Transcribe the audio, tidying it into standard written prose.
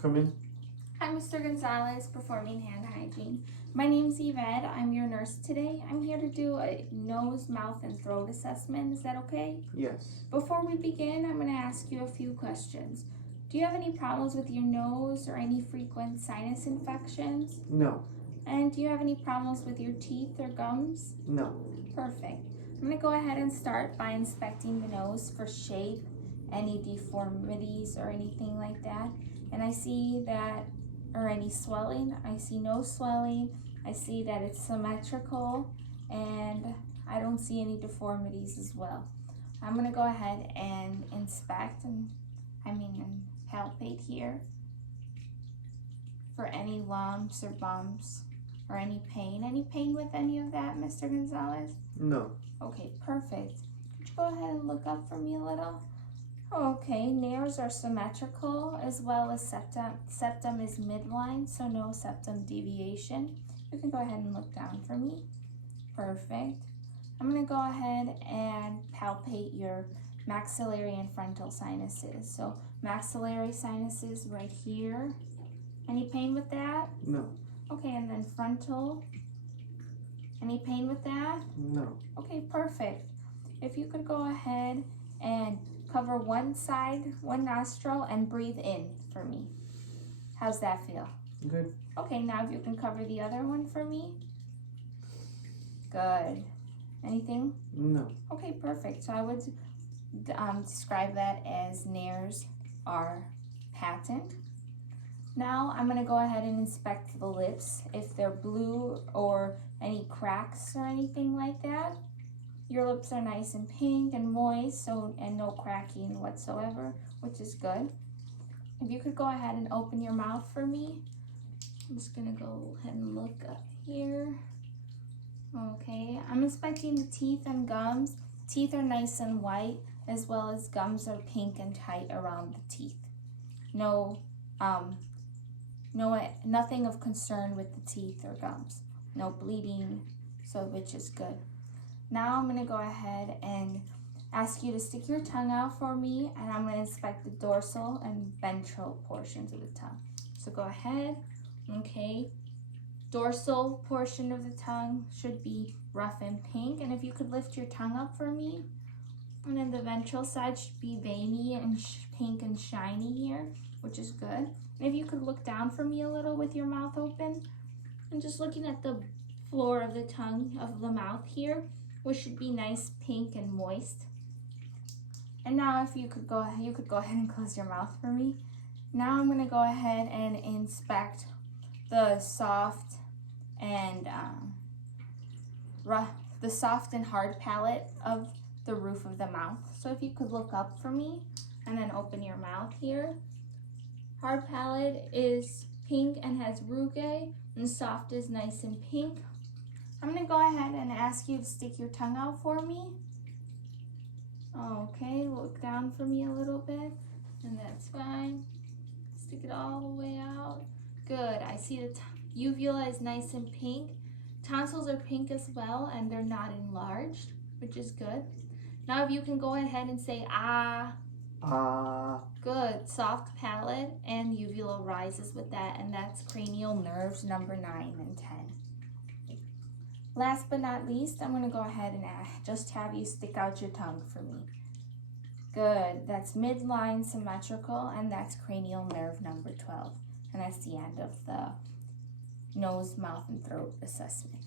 Come in. Hi, Mr. Gonzalez, Performing Hand Hygiene. My name's Yvette. I'm your nurse today. I'm here to do a nose, mouth, and throat assessment. Is that okay? Yes. Before we begin, I'm going to ask you a few questions. Do you have any problems with your nose or any frequent sinus infections? No. And do you have any problems with your teeth or gums? No. Perfect. I'm going to go ahead and start by inspecting the nose for shape, any deformities or anything like that. And I see that, or any swelling. I see no swelling. I see that it's symmetrical, and I don't see any deformities as well. I'm going to go ahead and inspect and palpate here for any lumps or bumps or any pain. Any pain with any of that, Mr. Gonzalez? No. Okay, perfect. Could you go ahead and look up for me a little? Okay, nares are symmetrical, as well as septum. Septum is midline, so no septum deviation. You can go ahead and look down for me. Perfect. I'm going to go ahead and palpate your maxillary and frontal sinuses. So maxillary sinuses right here. Any pain with that? No. Okay, and then frontal. Any pain with that? No. Okay, perfect. If you could go ahead and cover one side, one nostril, and breathe in for me. How's that feel? Good. Okay, now if you can cover the other one for me. Good. Anything? No. Okay, perfect. So I would describe that as nares are patent. Now I'm going to go ahead and inspect the lips. If they're blue or any cracks or anything like that. Your lips are nice and pink and moist, and no cracking whatsoever, which is good. If you could go ahead and open your mouth for me. I'm just gonna go ahead and look up here. Okay, I'm inspecting the teeth and gums. Teeth are nice and white, as well as gums are pink and tight around the teeth. Nothing of concern with the teeth or gums. No bleeding, so which is good. Now I'm going to go ahead and ask you to stick your tongue out for me, and I'm going to inspect the dorsal and ventral portions of the tongue. So go ahead. Okay. Dorsal portion of the tongue should be rough and pink, and if you could lift your tongue up for me. And then the ventral side should be veiny and pink and shiny here, which is good. And if you could look down for me a little with your mouth open, and just looking at the floor of the tongue of the mouth here, which should be nice pink and moist. And now if you could go ahead and close your mouth for me. Now I'm going to go ahead and inspect the soft and hard palate of the roof of the mouth. So if you could look up for me and then open your mouth here. Hard palate is pink and has rugae, and soft is nice and pink. I'm going to go ahead and ask you to stick your tongue out for me. Okay, look down for me a little bit, and that's fine. Stick it all the way out. Good. I see the uvula is nice and pink. Tonsils are pink as well, and they're not enlarged, which is good. Now if you can go ahead and say ah. Ah. Good. Soft palate, and uvula rises with that, and that's cranial nerves number 9 and 10. Last but not least, I'm going to go ahead and just have you stick out your tongue for me. Good. That's midline symmetrical, and that's cranial nerve number 12. And that's the end of the nose, mouth, and throat assessment.